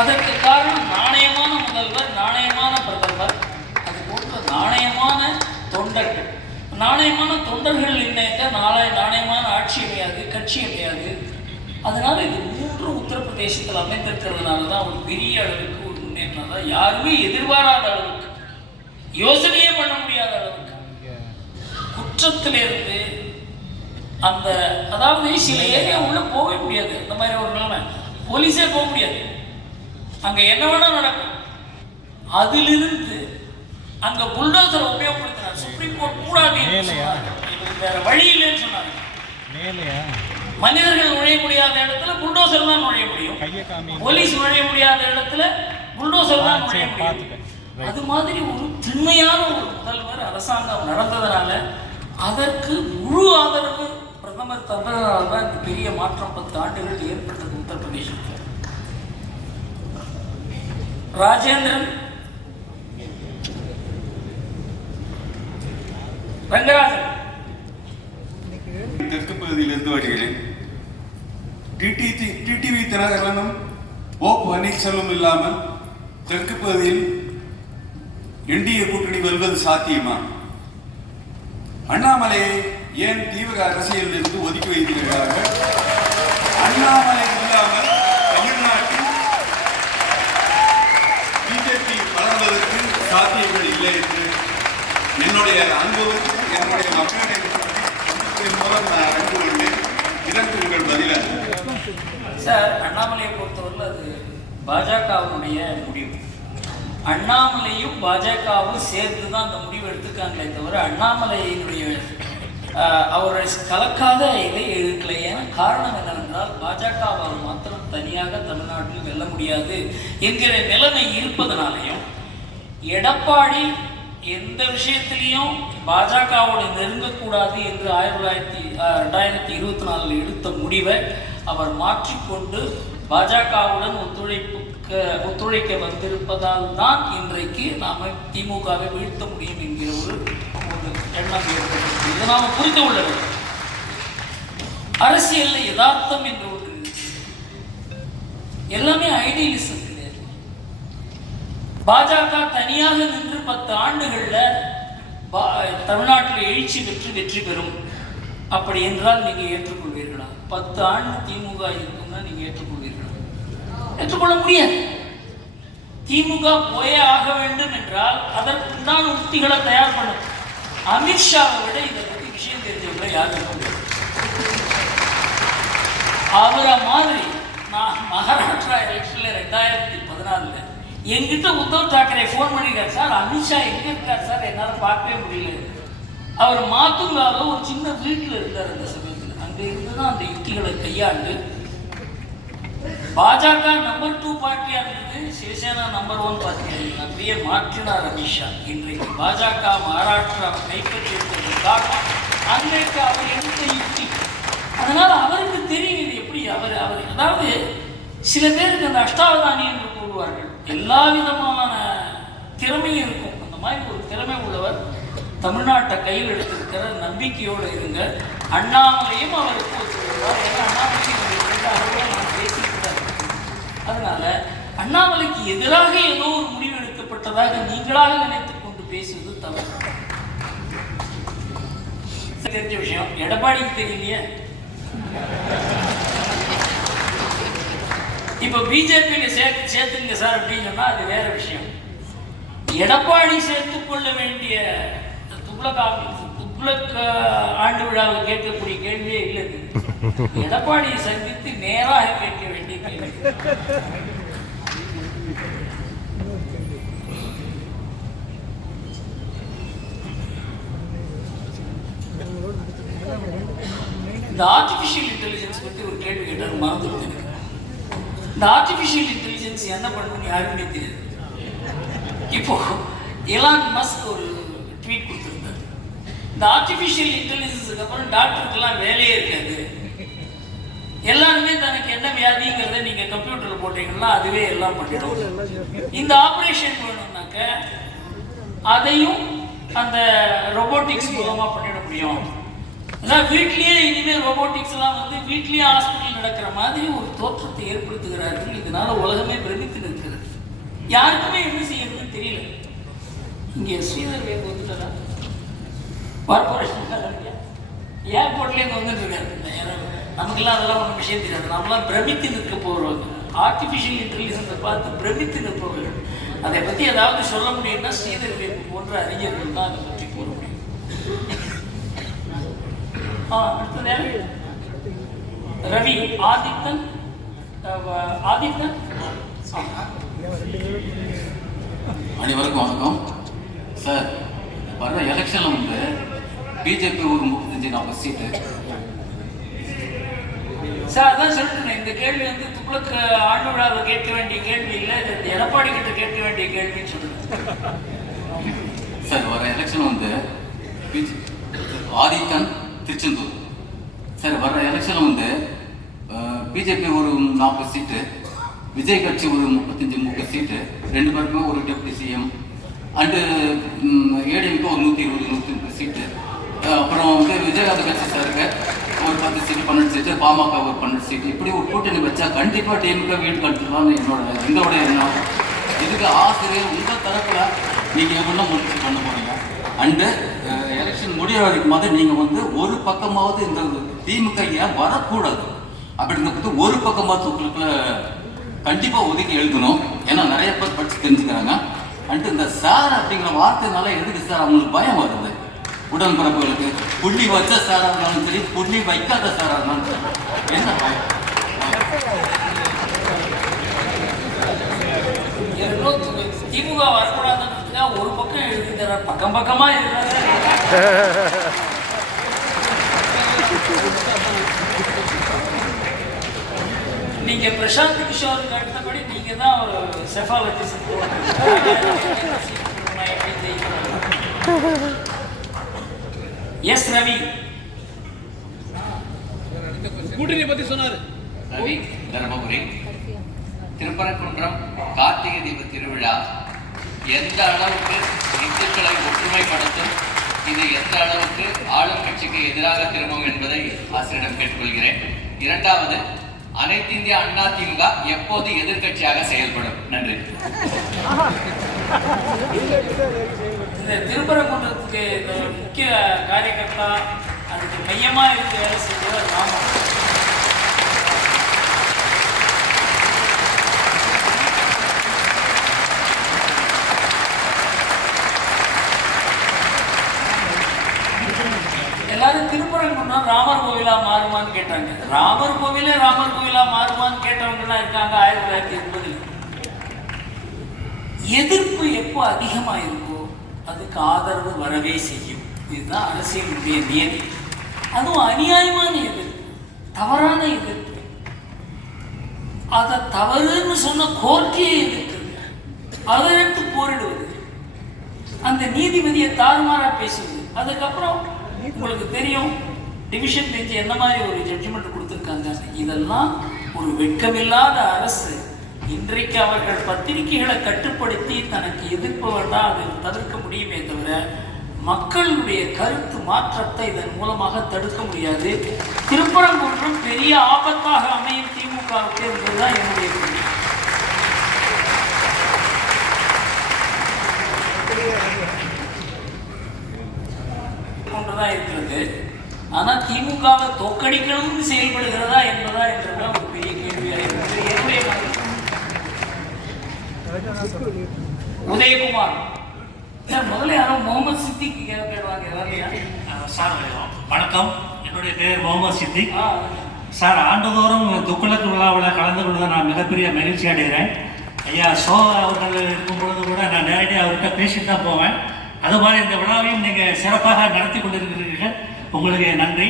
அதற்கு காரணம் நாணயமான முதல்வர், நாணயமான பிரதமர், அது போன்ற நாணயமான தொண்டர்கள். நாணயமான தொண்டர்கள் இல்லைங்க நாணயமான ஆட்சி அமையாது, கட்சி அமையாது. அதனால இது 3 உத்தரப்பிரதேசத்தில் அமைந்திருக்கிறதுனால தான் ஒரு பெரிய அளவுக்கு ஒரு முன்னேற்றம் தான். யாருமே எதிர்பாராத அளவுக்கு, யோசனையே பண்ண முடியாத அளவுக்கு குற்றத்திலிருந்து அந்த, அதாவது சில ஏரியா உள்ள போகவே முடியாது. அந்த மாதிரி ஒரு நிலைமை, போலீஸே போக முடியாது. அங்க என்ன வேணா நடக்கும். அதிலிருந்து அங்க புல்டோசரை உபயோகப்படுத்தினார். சுப்ரீம் கோர்ட் கூடாது, வேற வழி இல்லைன்னு சொன்னாங்க. மனிதர்கள் நுழைய முடியாத இடத்துல புல்டோசர் தான் நுழைய முடியும், போலீஸ் நுழைய முடியாத இடத்துல புல்டோசர் தான் நுழைய முடியும். அது மாதிரி ஒரு திண்மையான ஒரு முதல்வர் அரசாங்கம் நடந்ததுனால அதற்கு முழு ஆதரவு பிரதமர் தந்ததால் தான் இந்த பெரிய மாற்றம் 10 ஆண்டுகள் ஏற்பட்டது உத்தரப்பிரதேசத்தில். ராஜேந்திரன், ரங்கராஜன். தெற்கு பகுதியிலிருந்து வருகிறேன். டிடிவி தினகரனும் ஓ பன்னீர்செல்வம் இல்லாமல் தெற்கு பகுதியில் என்டிஏ கூட்டணி வருவது சாத்தியமா? அண்ணாமலையை ஏன் தீவிர அரசியலில் இருந்து ஒதுக்கி வைத்திருக்கிறார்கள்? அண்ணாமலை இல்லாமல் தமிழ்நாட்டில் பிஜேபி வளர்வதற்கு சாத்தியங்கள் இல்லை என்று என்னுடைய அனுபவம், என்னுடைய மக்களின் மூலம் நான் அறிந்து கொண்டேன். இதற்கு உங்கள் பதில சார், அண்ணாமலையை பொறுத்தவரை அது பாஜகவுடைய முடிவு. அண்ணாமலையும் பாஜகவும் சேர்த்து தான் அந்த முடிவு எடுத்துக்காங்களே தவிர அண்ணாமலையினுடைய அவரை கலக்காத இதை எடுக்கலை. ஏன்னா காரணம் என்னவென்றால் பாஜகவால் மாத்திரம் தனியாக தமிழ்நாட்டில் வெல்ல முடியாது என்கிற நிலைமை இருப்பதனாலையும், எடப்பாடி எந்த விஷயத்திலையும் பாஜகவோடு நெருங்கக்கூடாது என்று 2024 எடுத்த முடிவை அவர் மாற்றிக்கொண்டு பாஜகவுடன் ஒத்துழைக்க வந்திருப்பதால் தான் இன்றைக்கு நாம் திமுகவை வீழ்த்த முடியும் என்கிற ஒரு எண்ணம் ஏற்பட்டது. இதை நாம் புரிந்து கொள்ள வேண்டும். அரசியலில் யதார்த்தம் என்று ஒன்று எல்லாமே ஐடியலிசம் கிடையாது. பாஜக தனியாக நின்று 10 ஆண்டுகளில் தமிழ்நாட்டில் எழுச்சி பெற்று வெற்றி பெறும் அப்படி என்றால் நீங்கள் ஏற்றுக்கொள்வீர்களா? 10 ஆண்டு திமுக இருக்கும்னா நீங்கள் ஏற்றுக்கொள்வீர்களா? ஏற்றுக்கொள்ள முடியாது. திமுக போயே ஆக வேண்டும் என்றால் அதற்குண்டான உத்திகளை தயார் பண்ணும். அமித்ஷாவை விட இதை பற்றி விஷயம் தெரிஞ்சவங்களை யாரும் இருக்க முடியாது. அவரை மாதிரி நான் மகாராஷ்டிரா எலெக்ஷன்ல 2014 என்கிட்ட உத்தவ் தாக்கரே ஃபோன் பண்ணிருக்காரு, சார் அமித்ஷா எங்க இருக்கார் சார், என்னால் பார்க்கவே முடியல. அவர் மாத்துங்கால ஒரு சின்ன வீட்டில் இருந்தார். அந்த சமயத்தில் அங்கே இருந்துதான் அந்த யுக்திகளை கையாண்டு பாஜக நம்பர் 2 பார்ட்டியா இருந்தது, சிவசேனா நம்பர் 1 பார்ட்டியா இருந்தது. அப்படியே மாற்றினார் அமித்ஷா. இன்றைக்கு பாஜக மகாராஷ்டிராவை கைப்பற்றியிருக்கிறது காரணம் அன்றைக்கு அவர் எடுத்த யுக்தி. அதனால அவருக்கு தெரியும் இது எப்படி. அவர் அதாவது சில பேருக்கு அந்த அஷ்டாவதானி என்று கூறுவார்கள், எல்லா விதமான திறமையும் இருக்கும். அந்த மாதிரி ஒரு திறமை உள்ளவர் தமிழ்நாட்டை கையில் எடுத்திருக்கிற நம்பிக்கையோடு இருங்க. அண்ணாமலையும் அவருக்கு ஒத்துழைப்பார். ஏன்னா அண்ணாமலையும் நான் பேசியிருக்கிறார். அதனால அண்ணாமலைக்கு எதிராக ஏதோ ஒரு முடிவு எடுக்கப்பட்டதாக நீங்களாக நினைத்துக் கொண்டு பேசுவது தவறு. தெரிஞ்ச விஷயம் எடப்பாடிக்கு தெரியலையே. இப்ப பிஜேபியில சேர்த்துங்க சார் அப்படின்னு சொன்னா அது வேற விஷயம். எடப்பாடி சேர்த்துக் கொள்ள வேண்டிய துக்ளக் ஆண்டு விழாவில் கேட்கக்கூடிய கேள்வியே இல்லை. எடப்பாடியை சந்தித்து நேராக கேட்க வேண்டிய கேள்வி. இந்த ஆர்டிபிஷியல் இன்டெலிஜென்ஸ் பத்தி ஒரு கேள்வி கேட்டார், மறந்துருக்கேன். இந்த ஆர்டிபிஷியல் இன்டெலிஜென்ஸ் என்ன பண்ணணும்னு யாருமே தெரியாது. இப்போ எலான் மஸ்க் ஒரு ட்வீட் கொடுத்திருந்தார், இந்த ஆர்டிபிஷியல் இன்டெலிஜென்ஸுக்கு அப்புறம் டாக்டருக்கெல்லாம் வேலையே இருக்காது, எல்லாருமே தனக்கு என்ன வியாதிங்கிறத நீங்க கம்ப்யூட்டர்ல போட்டீங்கன்னா அதுவே எல்லாம் பண்ணிடும். இந்த ஆபரேஷன் வேணும்னாக்க அதையும் அந்த ரோபோட்டிக்ஸ் மூலமா பண்ணிட முடியும். அதான் வீட்லேயே இனிமேல் ரோபோட்டிக்ஸ்லாம் வந்து வீட்லேயே ஹாஸ்பிட்டல் நடக்கிற மாதிரி ஒரு தோற்றத்தை ஏற்படுத்துகிறார்கள். இதனால உலகமே பிரமித்து நிற்கிறது. யாருக்குமே என்ன செய்யறதுன்னு தெரியல. இங்கே ஸ்ரீதர் வேம்பு வந்துட்டாரா? கார்பரேஷன் ஏர்போர்ட்லேருந்து வந்துட்டு இருக்காரு. நமக்கெல்லாம் அதெல்லாம் ஒன்றும் விஷயம் தெரியாது. நம்மளாம் பிரமித்து நிற்க போகிறவங்க, ஆர்டிஃபிஷியல் இன்டெலிஜென்ஸை பார்த்து பிரமித்து நிற்பவர்கள். அதை பற்றி ஏதாவது சொல்ல முடியும்னா ஸ்ரீதர் வேம்பு போன்ற அறிஞர்கள் தான் அதை பற்றி கூற முடியும். அடுத்தது ரவி ஆதித்தன். ஆதித்தன் அனைவருக்கும் வணக்கம் சார். வர்ற எலெக்ஷனில் வந்து பிஜேபி ஒரு 35-40 சீட்டு சார். அதான் சொல்லிட்டு இந்த கேள்வி வந்து துக்ளக் ஆண்டு விழாவில் கேட்க வேண்டிய கேள்வி இல்லை, இது எடப்பாடி கிட்ட கேட்க வேண்டிய கேள்வின்னு சொல்லுங்க சார். வர எலெக்ஷன் வந்து ஆதித்தன் திருச்செந்தூர் சார். வர எலெக்ஷனில் வந்து பிஜேபி ஒரு 40 சீட்டு, விஜய் கட்சி ஒரு 35-30 சீட்டு, 2 பேருக்குமே ஒரு டெப்டி சிஎம், அண்டு ஏடிஎம்க்கு ஒரு 120-130 சீட்டு, அப்புறம் வந்து விஜயகாந்த் கட்சி சாருக்கு ஒரு 10 சீட்டு 12 சீட்டு, பாமக ஒரு 12 சீட்டு, இப்படி ஒரு கூட்டணி வச்சா கண்டிப்பாக டிஎம்கே வீடு கட்டுலான்னு எங்களுடைய எண்ணம். இதுக்கு ஆசிரியர் உங்கள் தரப்பில் நீங்கள் எவ்வளோ முயற்சி பண்ண போகிறீங்க? அண்டு எலெக்ஷன் முடிய வரைக்கும் போது நீங்கள் வந்து ஒரு பக்கமாவது இந்த திமுக ஏன் வரக்கூடாது அப்படிங்கிறது ஒரு பக்கமாவது உங்களுக்கு கண்டிப்பாக ஒதுக்கி எழுதணும். ஏன்னா நிறைய பேர் படித்து தெரிஞ்சுக்கிறாங்க. அண்டு இந்த சார் அப்படிங்கிற வார்த்தைனால எதுக்கு சார் அவங்களுக்கு பயம் வருது? உடன்பிறப்புகளுக்கு புள்ளி வச்ச சாராக இருந்தாலும் சரி, புள்ளி வைக்காத சாராக இருந்தாலும் சரி, என்ன பயம்? திமுக வரக்கூடாதுன்னா ஒரு பக்கம் எழுதிக்கிறார், பக்கம் பக்கமா எழுதுறாரு. நீங்க பிரசாந்த் கிஷோருக்கு அடுத்தபடி நீங்க தான் ஒரு செஃபாலஜிஸ்ட். எஸ் ரவி. கூட்டணி பத்தி சொன்னாரு ரவி. தர்மபுரி திருப்பரங்குன்றம் கார்த்திகை தீப திருவிழா எந்த அளவுக்கு இந்துக்களை ஒற்றுமைப்படுத்தும், இது எந்த அளவுக்கு ஆளும் கட்சிக்கு எதிராக திரும்பும் என்பதை ஆசிரியரிடம் கேட்டுக்கொள்கிறேன். இரண்டாவது, அனைத்து இந்திய அண்ணா திமுக எப்போது எதிர்கட்சியாக செயல்படும்? நன்றி. இந்த திருப்பரங்குன்றத்துக்கு முக்கிய காரியகர்த்தா, அதுக்கு மையமா இருந்து வேலை செய்தவர் ராமன். எல்லாரும் திருப்பரங்குன்றம் ராமர் கோவிலா மாறுமான்னு கேட்டாங்க. ராமர் கோவிலே ராமர் கோவிலா மாறுமான்னு கேட்டவங்கலாம் இருக்காங்க 1980. எதிர்ப்பு எப்போ அதிகமாக இருக்கோ அதுக்கு ஆதரவு வரவே செய்யும். இதுதான் அரசியலுடைய நியதி. அதுவும் அநியாயமான எதிர்ப்பு, தவறான எதிர்ப்பு, அதை தவறுன்னு சொன்ன கோர்ட்டையே எதிர்க்கிறது, அதை எடுத்து போரிடுவது, அந்த நீதிபதியை தாறுமாறா பேசுவது. அதுக்கப்புறம் உங்களுக்கு தெரியும் டிவிஷன் பெஞ்சு என்ன மாதிரி ஒரு ஜட்ஜ்மெண்ட் கொடுத்துருக்காங்க. இதெல்லாம் ஒரு வெட்கமில்லாத அரசு. இன்றைக்கு அவர்கள் பத்திரிகைகளை கட்டுப்படுத்தி தனக்கு எதிர்ப்பு வேண்டாம், அதை தவிர்க்க முடியுமே தவிர மக்களுடைய கருத்து மாற்றத்தை இதன் மூலமாக தடுக்க முடியாது. திருப்பரங்குன்றம் பெரிய ஆபத்தாக அமையும் திமுகவுக்கு என்பதுதான் என்னுடைய கருத்து. ஒன்றுதான் இருக்கிறது. ஆனால் திமுகவை தோற்கடிக்கணும்னு செயல்படுகிறதா என்பதா என்றதான் ஒரு பெரிய கேள்வியாக இருக்கிறது. என்னுடைய உதயகுமார் முதல்ல யாரும் முகமது சித்திக் கேட்பாங்க. சார் வணக்கம், என்னுடைய பேர் முகமது சித்திக். சார், ஆண்டுதோறும் துக்ளக் விழாவில் கலந்து கொண்டு நான் மிகப்பெரிய மகிழ்ச்சி அடைகிறேன். ஐயா சோ அவர்கள் இருக்கும் பொழுது கூட நான் நேரடியாக அவர்கிட்ட பேசிட்டு தான் போவேன். அது மாதிரி இந்த விழாவையும் நீங்கள் சிறப்பாக நடத்தி கொண்டிருக்கிறீர்கள், உங்களுக்கு நன்றி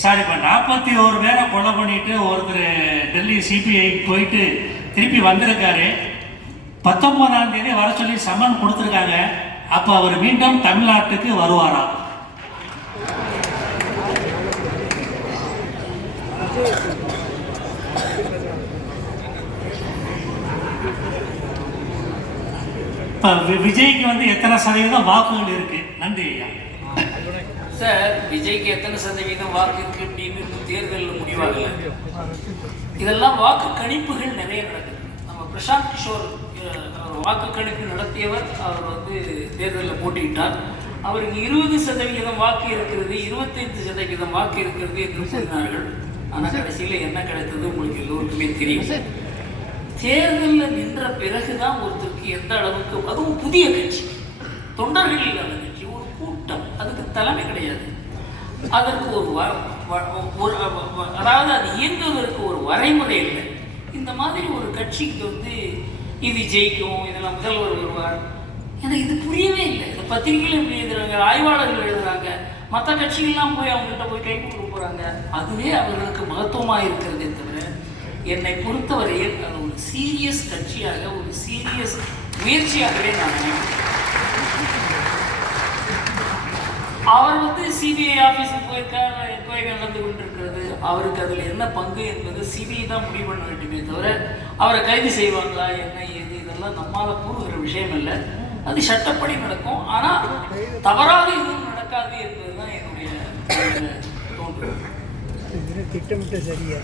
சார். இப்போ 41 பேரை கொலை பண்ணிட்டு ஒருத்தர் டெல்லி சிபிஐ போயிட்டு திருப்பி வந்திருக்காரு. 19ஆம் தேதி வர சொல்லி சம்மன் கொடுத்துருக்காங்க. அப்போ அவர் மீண்டும் தமிழ்நாட்டுக்கு வருவாரா? விஜய்க்கு வந்து எத்தனை சதவீதம் வாக்குகள் இருக்கு? நன்றி ஐயா. சார் விஜய்க்கு எத்தனை சதவீதம் வாக்கு இருக்கு அப்படின்னு இன்னும் தேர்தலில் முடிவாகல. இதெல்லாம் வாக்கு கணிப்புகள் நிறைய நடக்குது. நம்ம பிரசாந்த் கிஷோர் வாக்கு கணிப்பு நடத்தியவர், அவர் வந்து தேர்தலில் போட்டியிட்டார். அவருக்கு 20% வாக்கு இருக்கிறது, 25% வாக்கு இருக்கிறது என்று சொன்னார்கள். ஆனால் கடைசியில் என்ன கிடைத்தது உங்களுக்கு எல்லோருக்குமே தெரியும். தேர்தலில் நின்ற பிறகுதான் ஒருத்தருக்கு எந்த அளவுக்கு, அதுவும் புதிய கட்சி, தொண்டர்கள் இல்லாத கட்சி, ஒரு கூட்டம், அதுக்கு தலைமை கிடையாது, அதற்கு ஒரு அதாவது அது இயங்குவதற்கு ஒரு வரைமுறை இல்லை. இந்த மாதிரி ஒரு கட்சிக்கு வந்து இது ஜெயிக்கும், இதெல்லாம் முதல்வர் வருவார், எனக்கு இது புரியவே இல்லை. இந்த பத்திரிகையில் எப்படி எழுதுறாங்க, ஆய்வாளர்கள் எழுதுறாங்க, மற்ற கட்சிகள்லாம் போய் அவங்கள்ட்ட போய் கை கொடுக்க போகிறாங்க. அதுவே அவர்களுக்கு மகத்துவமாக இருக்கிறதே தவிர என்னை பொறுத்தவரையில் அது ஒரு சீரியஸ் கட்சியாக, ஒரு சீரியஸ் முயற்சியாகவே நான் நினைக்கிறேன். அவர் வந்து சிபிஐ ஆஃபீஸுக்கு போயிருக்கார், என்கொயரி நடந்து கொண்டிருக்கிறது. அவருக்கு அதில் என்ன பங்கு என்பது சிபிஐ தான் முடிவு பண்ண வேண்டுமே தவிர அவரை கைது செய்வாங்களா என்ன ஏது இதெல்லாம் நம்மால் கூறுகிற விஷயம் இல்லை. அது சட்டப்படி நடக்கும். ஆனால் தவறாக எதுவும் நடக்காது என்பதுதான் என்னுடைய தோன்று. திட்டமிட்ட சரியா